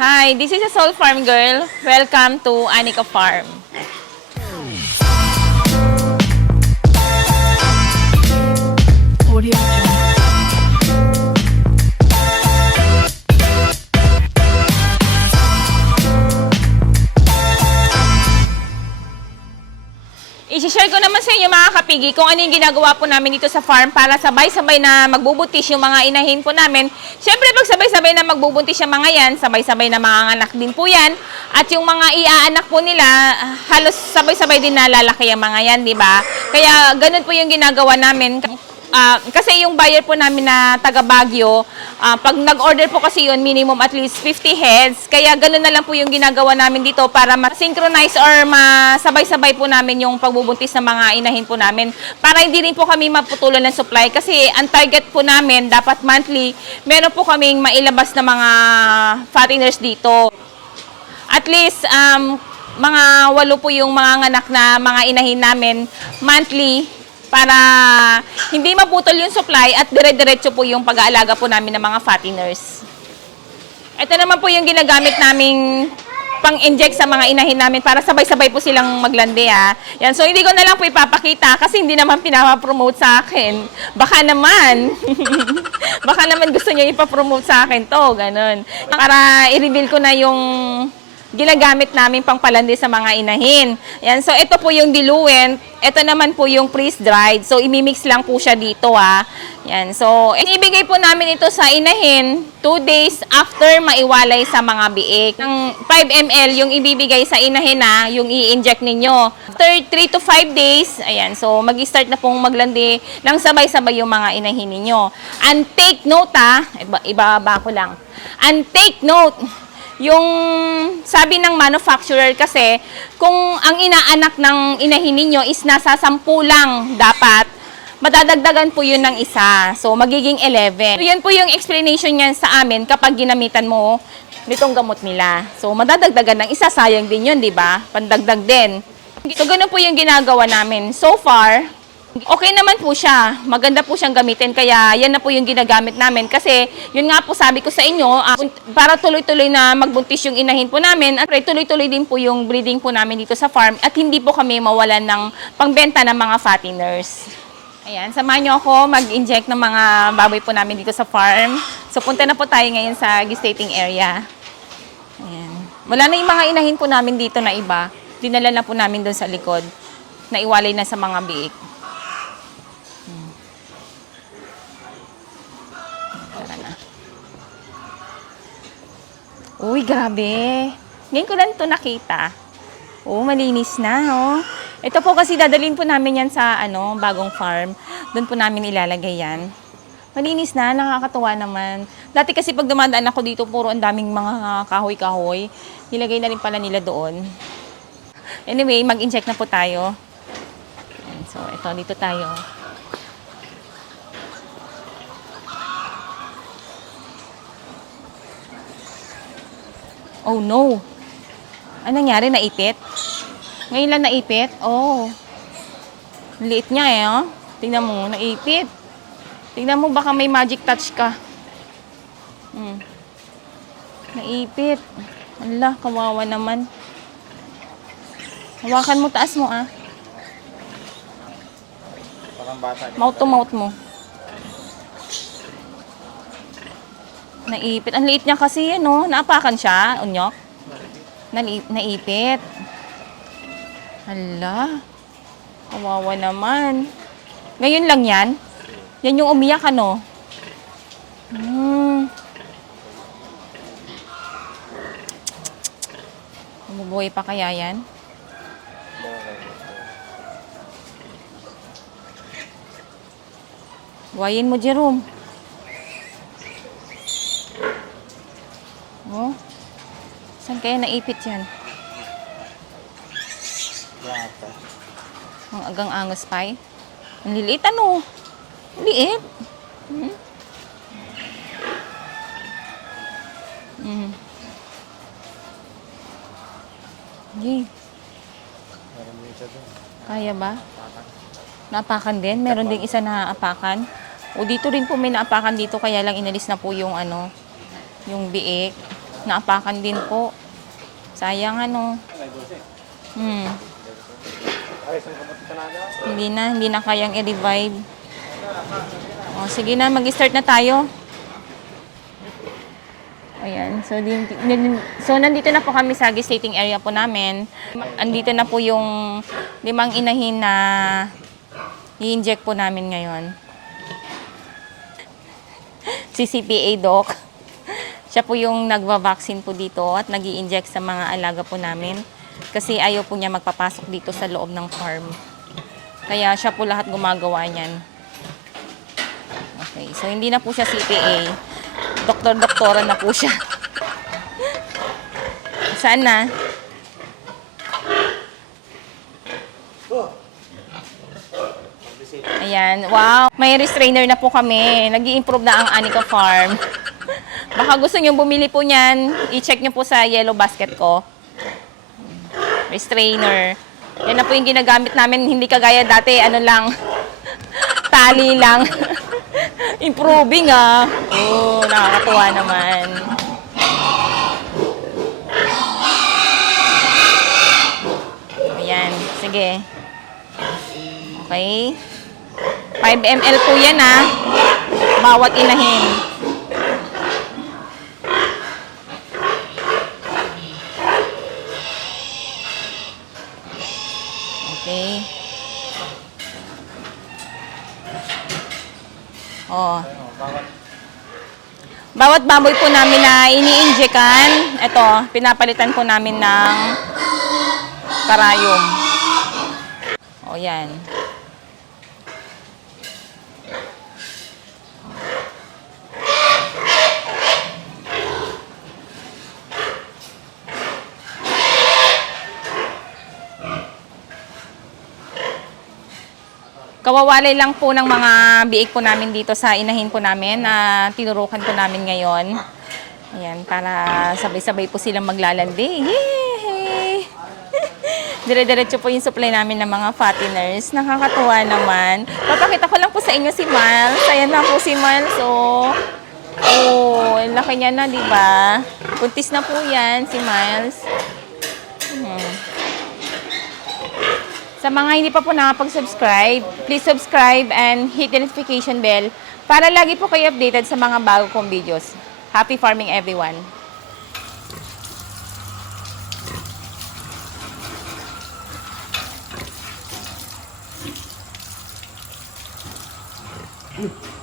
Hi, this is a Soul Farm girl. Welcome to Anika Farm. I-share ko naman sa inyo mga kapigi kung ano yung ginagawa po namin dito sa farm para sabay-sabay na magbubuntis yung mga inahin po namin. Siyempre, pag sabay-sabay na magbubuntis yung mga yan, sabay-sabay na mga anak din po yan. At yung mga iaanak po nila, halos sabay-sabay din nalalaki yung mga yan, di ba? Kaya ganun po yung ginagawa namin. Ah, kasi yung buyer po namin na taga Baguio, ah, pag nag-order po kasi yun, minimum at least 50 heads. Kaya ganun na lang po yung ginagawa namin dito para ma-synchronize or masabay-sabay po namin yung pagbubuntis ng mga inahin po namin. Para hindi rin po kami maputulan ng supply kasi ang target po namin, dapat monthly, meron po kaming mailabas na mga fatteners dito. At least, um, mga walo po yung mga anak na mga inahin namin monthly para hindi maputol yung supply at dire-diretso po yung pag-aalaga po namin ng mga fatteners. Ito naman po yung ginagamit naming pang-inject sa mga inahin namin para sabay-sabay po silang maglandi ah. Yan, so hindi ko na lang po ipapakita kasi hindi naman pinapromote sa akin. Baka naman. Baka naman gusto niyo ipapromote sa akin to, ganun. Para i-reveal ko na yung ginagamit namin pang palandi sa mga inahin. Yan, so ito po yung diluent, ito naman po yung freeze-dried. So imimix lang po siya dito ah. Yan, so inibigay po namin ito sa inahin 2 days after maiwalay sa mga biik. Ng 5 ml yung ibibigay sa inahin na, yung i-inject ninyo. After 3 to 5 days, ayan, so mag-start na pong maglandi ng sabay-sabay yung mga inahin ninyo. And take note ah, iba, ibaba ko lang. And take note, yung sabi ng manufacturer kasi, kung ang inaanak ng inahin ninyo is nasa 10 lang dapat, madadagdagan po yun ng isa. So, magiging 11. So, yun po yung explanation niyan sa amin kapag ginamitan mo nitong gamot nila. So, madadagdagan ng isa, sayang din yun, di ba? Pandagdag din. So, ganun po yung ginagawa namin. So far, okay naman po siya. Maganda po siyang gamitin. Kaya yan na po yung ginagamit namin. Kasi yun nga po sabi ko sa inyo, ah, para tuloy-tuloy na magbuntis yung inahin po namin. At tuloy-tuloy din po yung breeding po namin dito sa farm. At hindi po kami mawalan ng pangbenta ng mga fatteners. Ayan, samahan niyo ako mag-inject ng mga baboy po namin dito sa farm. So punta na po tayo ngayon sa gestating area. Ayan. Wala na yung mga inahin po namin dito na iba. Dinala na po namin doon sa likod. Naiwalay na sa mga biik. Uy, grabe. Ngayon ko lang ito nakita. Oo, malinis na, oh. Ito po kasi dadalhin po namin yan sa ano, bagong farm. Doon po namin ilalagay yan. Malinis na, nakakatuwa naman. Dati kasi pag dumadaan ako dito, puro ang daming mga kahoy-kahoy. Nilagay na rin pala nila doon. Anyway, mag-inject na po tayo. So, ito, dito tayo. Oh no! Anong nangyari? Naipit? Ngayon lang naipit? Oh. Liit niya eh, oh. Tingnan mo, naipit. Tingnan mo, baka may magic touch ka. Hmm. Naipit. Ala, kawawa naman. Hawakan mo, taas mo ah. Mouth to mouth mo. Naipit. Ang liit niya kasi, ano, naapakan siya, unyok. Nali naipit. Hala. Kawawa naman. Ngayon lang yan? Yan yung umiyak, ano? Hmm. Mabubuhay pa kaya yan? Buhayin mo, Jerome. Oh. Saan kaya naipit yan? Yata. Ang agang angas pa eh. Ang liliit ano? Ang Liit. Hmm? Hmm. Yay. Meron din isa doon. Kaya ba? Naapakan din? Meron ding isa na naapakan? O dito rin po may naapakan dito kaya lang inalis na po yung ano, yung biik. naapakan din po. Sayang ano. Hmm. Hindi na, hindi na kayang i-revive. O, sige na, mag-start na tayo. Ayan, so, din, din- so nandito na po kami sa gestating area po namin. Andito na po yung limang inahin na i-inject po namin ngayon. Si CPA Doc. Siya po yung nagva-vaccine po dito at nag inject sa mga alaga po namin. Kasi ayaw po niya magpapasok dito sa loob ng farm. Kaya siya po lahat gumagawa niyan. Okay, so hindi na po siya CPA. Doktor-doktoran na po siya. Saan na? Ayan, wow. May restrainer na po kami. nag improve na ang Anika Farm. Baka gusto nyo bumili po niyan, i-check nyo po sa yellow basket ko. Restrainer. Yan na po yung ginagamit namin, hindi kagaya dati, ano lang, tali lang. Improving ah. Oo, nakakatuwa naman. Ayan, sige. Okay. 5 ml po yan ah. Bawat inahin. Oh. Bawat baboy po namin na ini-injekan, ito, pinapalitan po namin ng karayom. O yan. Kawawalay lang po ng mga biik po namin dito sa inahin po namin na tinurukan po namin ngayon. Ayan, para sabay-sabay po silang maglalandi. Yay! Dire-diretso po yung supply namin ng mga fatteners. Nakakatuwa naman. Papakita ko lang po sa inyo si Miles. Ayan na po si Miles. Oh, oh laki niya na, di ba? Puntis na po yan, si Miles. Sa mga hindi pa po nakapag-subscribe, please subscribe and hit the notification bell para lagi po kayo updated sa mga bago kong videos. Happy farming everyone! Mm-hmm.